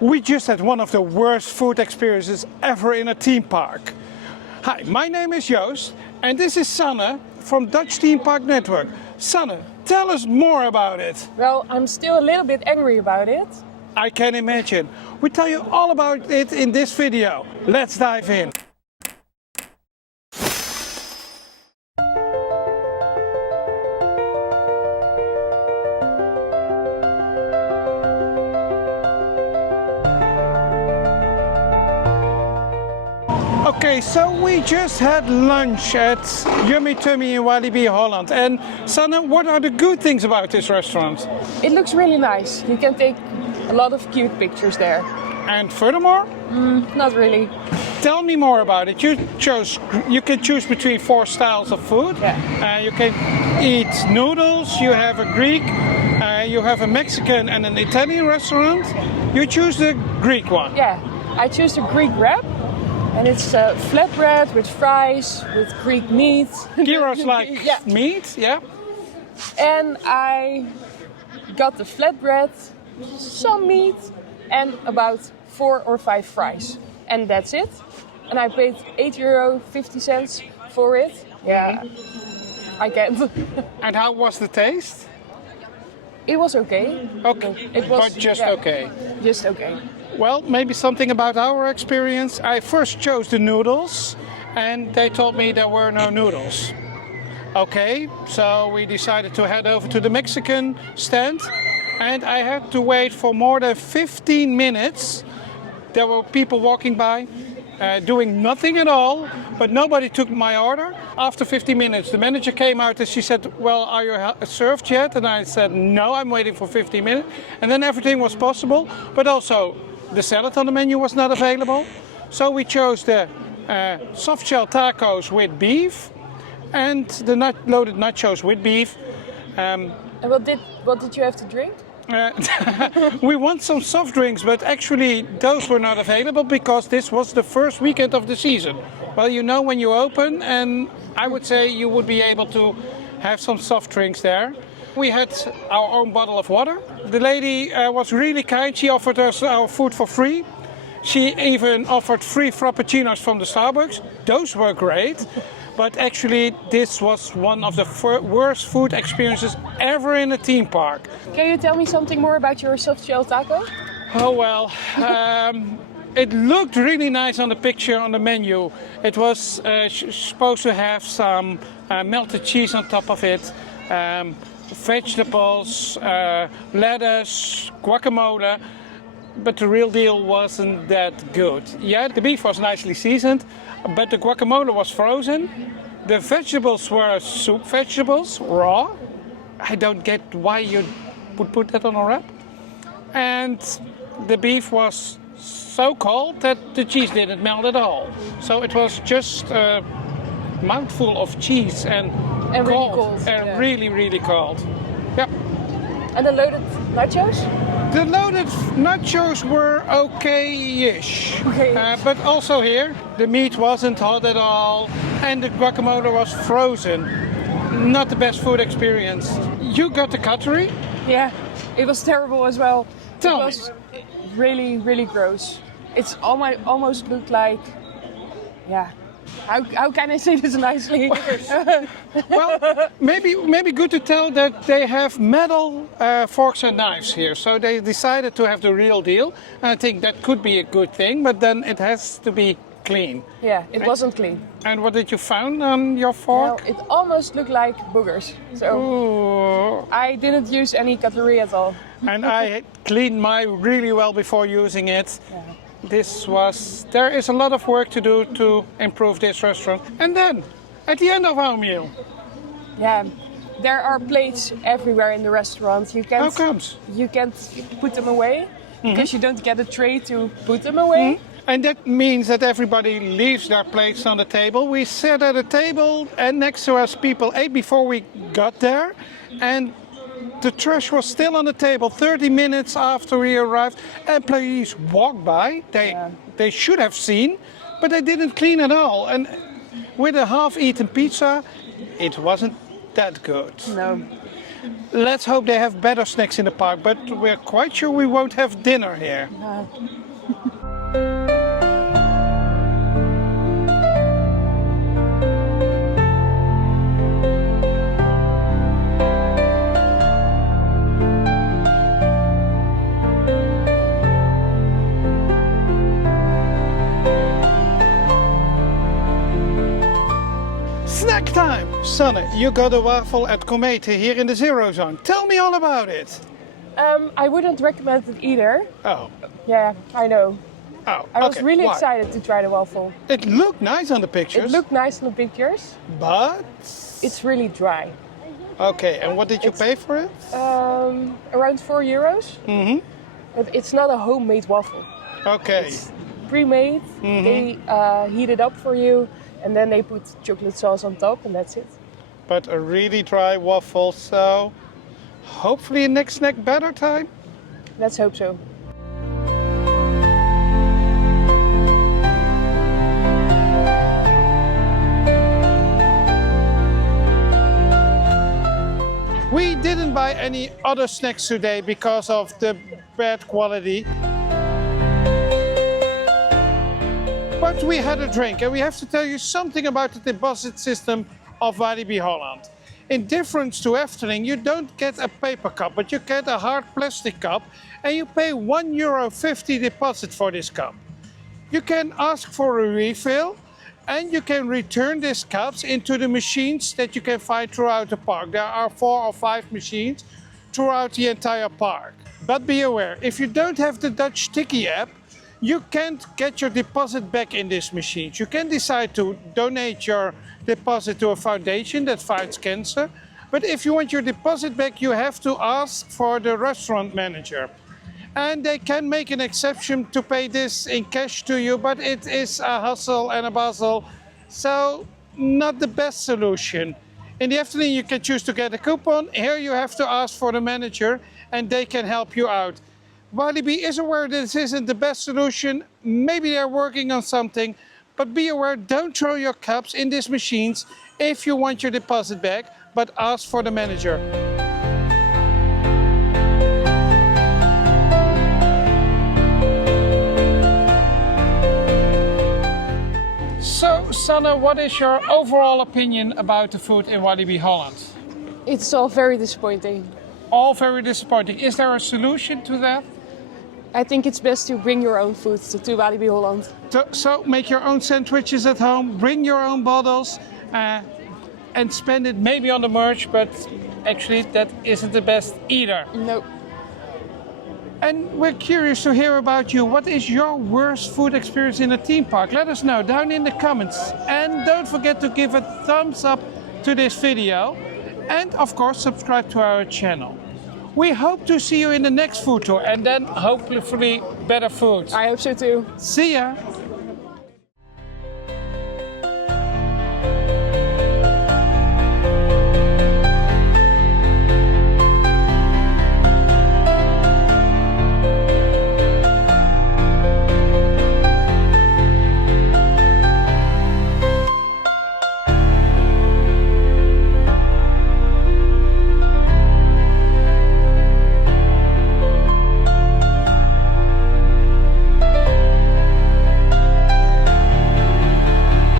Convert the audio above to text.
We just had one of the worst food experiences ever in a theme park. Hi, my name is Joost and this is Sanne from Dutch Theme Park Network. Sanne, tell us more about it. Well, I'm still a little bit angry about it. I can imagine. We tell you all about it in this video. Let's dive in. Okay, so we just had lunch at Yummy Tummy in Walibi Holland. And Sanne, what are the good things about this restaurant? It looks really nice. You can take a lot of cute pictures there. And furthermore? Not really. Tell me more about it. You can choose between 4 styles of food. Yeah. You can eat noodles, you have a Greek, you have a Mexican and an Italian restaurant. You choose the Greek one. Yeah, I choose the Greek wrap. And it's flatbread with fries, with Greek meat. Gyros like yeah. Meat, yeah. And I got the flatbread, some meat, and about 4 or 5 fries. And that's it. And I paid €8.50 for it. Yeah, I can't. And how was the taste? It was okay. Okay, It was, but just yeah, okay. Just okay. Well, maybe something about our experience. I first chose the noodles and they told me there were no noodles. Okay, so we decided to head over to the Mexican stand and I had to wait for more than 15 minutes. There were people walking by doing nothing at all, but nobody took my order. After 15 minutes, the manager came out and she said, well, are you served yet? And I said, no, I'm waiting for 15 minutes. And then everything was possible, but also the salad on the menu was not available. So we chose the soft shell tacos with beef and the loaded nachos with beef. And what did you have to drink? We want some soft drinks, but actually those were not available because this was the first weekend of the season. Well, you know when you open, and I would say you would be able to have some soft drinks there. We had our own bottle of water. The lady was really kind. She offered us our food for free. She even offered free frappuccinos from the Starbucks. Those were great. But actually, this was one of the worst food experiences ever in a theme park. Can you tell me something more about your soft shell taco? Oh well, it looked really nice on the picture on the menu. It was supposed to have some melted cheese on top of it, vegetables, lettuce, guacamole. But the real deal wasn't that good. Yeah, the beef was nicely seasoned, but the guacamole was frozen. The vegetables were soup vegetables, raw. I don't get why you would put that on a wrap. And the beef was so cold that the cheese didn't melt at all. So it was just a mouthful of cheese and cold. Really cold. And yeah. really cold. Yeah. And the loaded nachos? The loaded nachos were okay-ish, Okay. But also here the meat wasn't hot at all and the guacamole was frozen. Not the best food experience. You got the cutlery? Yeah, it was terrible as well. Tell me. It was really gross. It's almost looked like, yeah. How can I say this nicely? Well, maybe good to tell that they have metal forks and knives here. So they decided to have the real deal. And I think that could be a good thing, but then it has to be clean. Yeah, it wasn't clean. And what did you find on your fork? Well, it almost looked like boogers. So Ooh. I didn't use any cutlery at all. And I cleaned mine really well before using it. Yeah. There is a lot of work to do to improve this restaurant. And then, at the end of our meal. Yeah, there are plates everywhere in the restaurant. How comes? You can't put them away because you don't get a tray to put them away. And that means that everybody leaves their plates on the table. We sat at a table and next to us people ate before we got there. And the trash was still on the table 30 minutes after we arrived. Employees walked by. They should have seen, but they didn't clean at all. And with a half-eaten pizza, it wasn't that good. No. Let's hope they have better snacks in the park, but we're quite sure we won't have dinner here. Snack time! Sanne, you got a waffle at Comete here in the Zero Zone. Tell me all about it. I wouldn't recommend it either. Oh. Yeah, I know. Oh, I was okay. really Why? excited to try the waffle. It looked nice on the pictures. It looked nice in the pictures. But? It's really dry. Okay, and what did you pay for it? Around €4. Mm-hmm. But it's not a homemade waffle. Okay. It's pre-made. They heat it up for you, and then they put chocolate sauce on top, and that's it. But a really dry waffle, so hopefully next snack better time. Let's hope so. We didn't buy any other snacks today because of the bad quality. But we had a drink, and we have to tell you something about the deposit system of Walibi Holland. In difference to Efteling, you don't get a paper cup, but you get a hard plastic cup, and you pay €1.50 deposit for this cup. You can ask for a refill, and you can return these cups into the machines that you can find throughout the park. There are 4 or 5 machines throughout the entire park. But be aware, if you don't have the Dutch Tiki app, you can't get your deposit back in these machines. You can decide to donate your deposit to a foundation that fights cancer. But if you want your deposit back, you have to ask for the restaurant manager. And they can make an exception to pay this in cash to you, but it is a hustle and a bustle, so not the best solution. In the Efteling, you can choose to get a coupon. Here you have to ask for the manager, and they can help you out. Walibi is aware this isn't the best solution. Maybe they're working on something, but be aware, don't throw your cups in these machines if you want your deposit back, but ask for the manager. So, Sanne, what is your overall opinion about the food in Walibi Holland? It's all very disappointing. All very disappointing. Is there a solution to that? I think it's best to bring your own food to Walibi Holland. So make your own sandwiches at home, bring your own bottles, and spend it maybe on the merch, but actually that isn't the best either. No. And we're curious to hear about you. What is your worst food experience in a theme park? Let us know down in the comments. And don't forget to give a thumbs up to this video. And of course, subscribe to our channel. We hope to see you in the next food tour, and then hopefully better food. I hope so too. See ya!